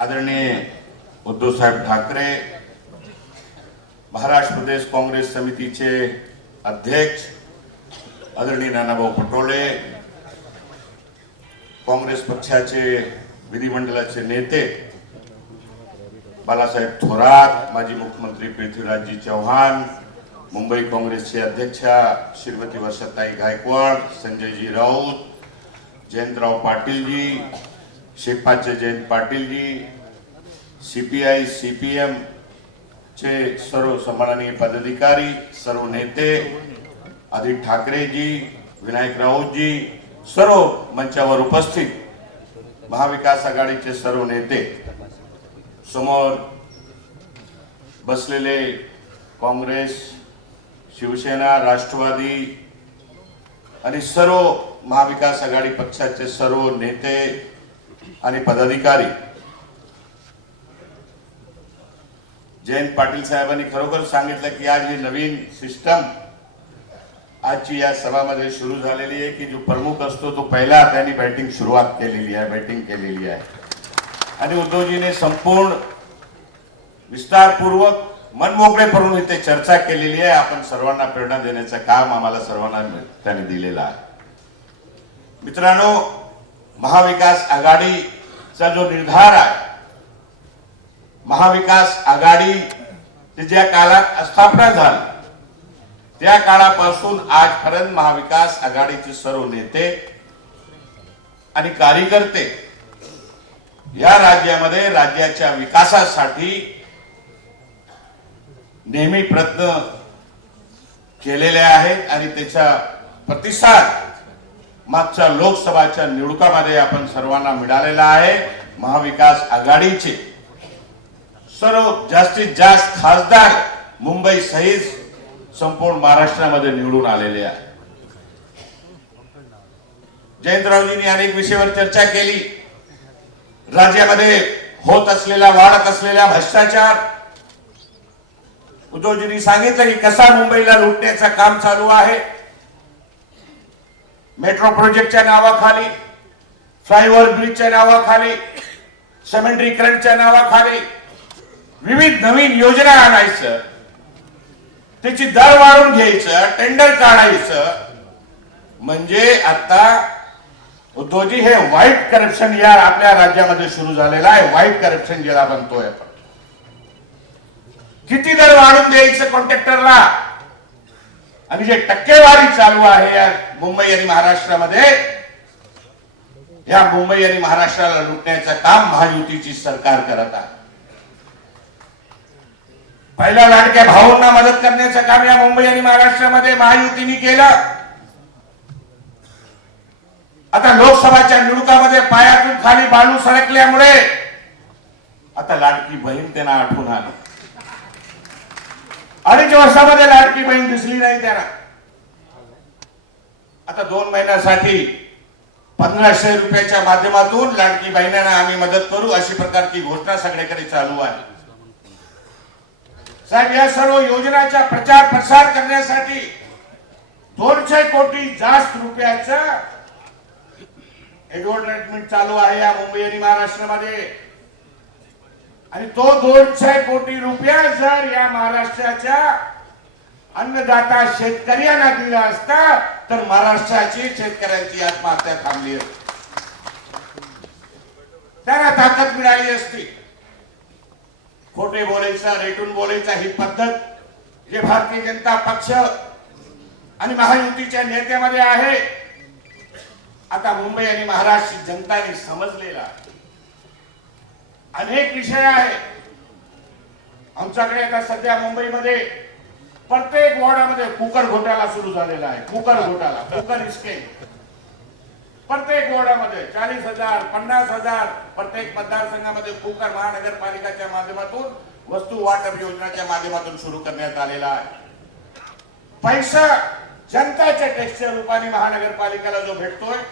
आदरणीय उद्धव साहेब ठाकरे, महाराष्ट्र प्रदेश काँग्रेस समितीचे अध्यक्ष आदरणीय नानाभाऊ पटोले, काँग्रेस पक्षाचे विधिमंडळाचे नेते बाळासाहेब थोरात, माजी मुख्यमंत्री पृथ्वीराजजी चव्हाण, मुंबई काँग्रेसचे अध्यक्षा श्रीमती वर्षाताई गायकवाड, संजयजी राऊत, जयंतराव पाटीलजी, शेकापचे जयंत पाटीलजी, सीपीआय सीपीएम चे सर्व सन्माननीय पदाधिकारी, सर्व नेते, आदित्य ठाकरेजी, विनायक राऊतजी, सर्व मंचावर उपस्थित महाविकास आघाडीचे सर्व नेते, समोर बसलेले काँग्रेस, शिवसेना, राष्ट्रवादी आणि सर्व महाविकास आघाडी पक्षाचे सर्व नेते आणि पदाधिकारी, जयंत पाटील साहेबांनी खरोखर सांगितलं की आज ही नवीन सिस्टम आजची या सभामध्ये सुरू झालेली आहे की जो प्रमुख असतो तो पहिला त्यांनी बॅटिंग सुरुवात केलेली आहे, बॅटिंग केलेली आहे आणि उद्धवजीने संपूर्ण विस्तारपूर्वक मनमोकळेपणून इथे चर्चा केलेली आहे. आपण सर्वांना प्रेरणा देण्याचं काम आम्हाला सर्वांना त्यांनी दिलेलं आहे. मित्रांनो, महाविकास आघाडीचा जो निर्धार आहे, महाविकास आघाडी ज्या काळात स्थापना झाली त्या काळापासून आजपर्यंत महाविकास आघाडीचे सर्व नेते आणि कार्यकर्ते या राज्यामध्ये राज्याच्या विकासासाठी नेहमी प्रयत्न केलेले आहेत आणि त्याचा प्रतिसाद मागच्या लोकसभाच्या निवडणुकांमध्ये आपण सर्वांना मिळालेला आहे. महाविकास आघाडीचे सर्व जास्तीत जास्त खासदार मुंबई सहित संपूर्ण महाराष्ट्रामध्ये निवडून आलेले आहेत. जयंतरावजींनी अनेक विषयावर चर्चा केली. राज्यामध्ये होत असलेला, वाढत असलेला भ्रष्टाचार, उद्धवजींनी सांगितलं की कसा मुंबईला लुटण्याचं काम चालू आहे. मेट्रो प्रोजेक्टच्या नावाखाली, फ्लायओव्हर ब्रिजच्या नावाखाली, सिमेंट्रीकरणच्या नावाखाली विविध नवीन योजना आणायचं, त्याची दर वाढवून घ्यायचं, टेंडर काढायचं. म्हणजे आता उद्धवजी हे व्हाईट करप्शन या आपल्या राज्यामध्ये सुरू झालेला आहे. व्हाईट करप्शन ज्याला म्हणतोय आपण. किती दर वाढवून द्यायचं कॉन्ट्रॅक्टरला आणि जे टक्केवारी चालू आहे या मुंबई आणि महाराष्ट्रामध्ये, या मुंबई आणि महाराष्ट्राला लुटण्याचं काम महायुतीची सरकार करत आहे. पहिल्या लाडक्या भावांना मदत करण्याचं काम या मुंबई आणि महाराष्ट्रामध्ये महायुतीने केलं. आता लोकसभाच्या निवडणुकांमध्ये पायातून खाली बाळू सरकल्यामुळे आता लाडकी बहीण त्यांना आठवून आली. 2.5 वर्षामध्ये लाडकी बहीण दिसली नाही त्यांना. आता 2 महिन्यासाठी 1500 रुपयाच्या माध्यमातून लाडकी बहिणींना आम्ही मदत करू अशी प्रकारची घोषणा सगळीकडे चालू आहे. साहेब, या सर्व योजनांचा प्रचार प्रसार करण्यासाठी 200 कोटी जास्त रुपयाचं ऍडव्हर्टाइजमेंट चालू आहे या मुंबई आणि महाराष्ट्रामध्ये. आणि तो 200 कोटी रुपया जर या महाराष्ट्राच्या अन्नदाता शेतकऱ्यांना दिला असता तर महाराष्ट्राची शेतकऱ्यांची आत्महत्या थांबली असती, त्यांना ताकद मिळाली असती. खोटे बोलायचं, रेटून बोलायचं ही पद्धत जे भारतीय जनता पक्ष आणि महायुतीच्या नेत्यामध्ये आहे, आता मुंबई आणि महाराष्ट्र जनताने समजलेला. अनेक विषय आहे आमच्याकडे. आता सध्या मुंबईमध्ये प्रत्येक वॉर्डामध्ये कुकर घोटाळा सुरू झालेला आहे. कुकर घोटाळा, कुकर स्कॅम प्रत्येक वॉर्डामध्ये 40,000, 50,000 प्रत्येक मतदारसंघामध्ये कुकर महानगरपालिकेच्या माध्यमातून, वस्तू वाटप योजनेच्या माध्यमातून सुरू करण्यात आलेला आहे. पैसा जनताच्या टॅक्सच्या रूपाने महानगरपालिकेला जो भेटतोय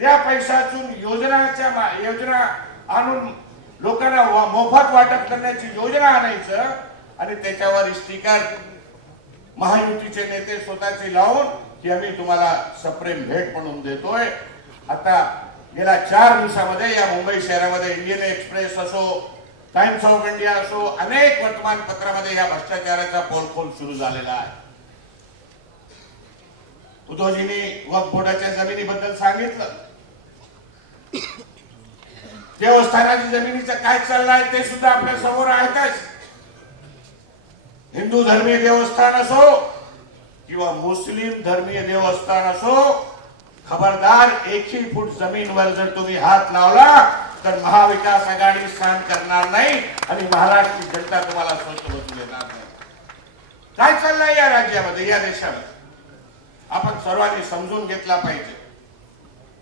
त्या पैशातून योजना आणून लोकांना मोफत वाटप करण्याची योजना आणायचं आणि त्याच्यावर स्टिकर महायुतीचे नेते स्वतःचे लावून की आम्ही तुम्हाला सप्रेम भेट म्हणून देतोय. आता गेल्या 4 दिवसामध्ये या मुंबई शहरामध्ये इंडियन एक्सप्रेस असो, टाइम्स ऑफ इंडिया असो, अनेक वर्तमानपत्रामध्ये या भ्रष्टाचाराचा पोलखोल सुरू झालेला आहे. उद्धवजींनी वक्फ बोर्डाच्या जमिनीबद्दल सांगितलं. देवस्थानाची जमिनीचं काय चाललंय ते सुद्धा आपल्या समोर आहेतच. हिंदू धर्मीय देवस्थान असो किंवा मुस्लिम धर्मीय देवस्थान असो, खबरदार 1 फूट जमीनवर जर तुम्ही हात लावला तर महाविकास आघाडी सहन करणार नाही आणि महाराष्ट्राची जनता तुम्हाला स्वतः बसू देणार नाही. काय चाललंय या राज्यामध्ये, या देशामध्ये, आपण सर्वांनी समजून घेतला पाहिजे.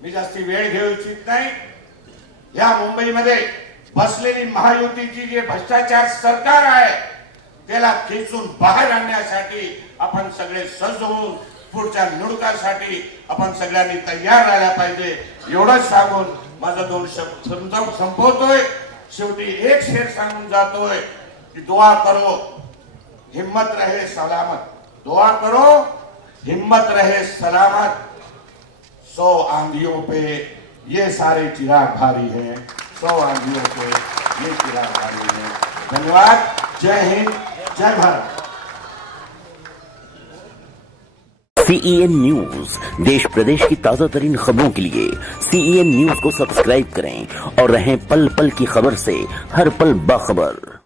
मी जास्ती वेळ घेऊ इच्छित नाही. या मुंबईमध्ये बसलेली महायुतीची जे भ्रष्टाचार सरकार आहे त्याला खेचून बाहेर आणण्यासाठी आपण सगळे सज्ज होऊन पुढच्या निवडणुकांसाठी आपण सगळ्यांनी तयार राहायला पाहिजे. एवढंच सांगून माझा 2 शब्द संपवतोय. शेवटी एक शेर सांगून जातोय की दुआ करो हिम्मत रहे सलामत, दुआ करो हिम्मत रहे सलामत. 100 आंधियों पे ये सारे चिराग भारी हैं, 100 आंधियों पे ये चिराग भारी हैं. धन्यवाद. जय हिंद, जय भारत. CEN न्यूज देश प्रदेश की ताजा तरीन खबरों के लिए CEN न्यूज को सब्सक्राइब करें और रहें पल पल की खबर से हर पल बाखबर.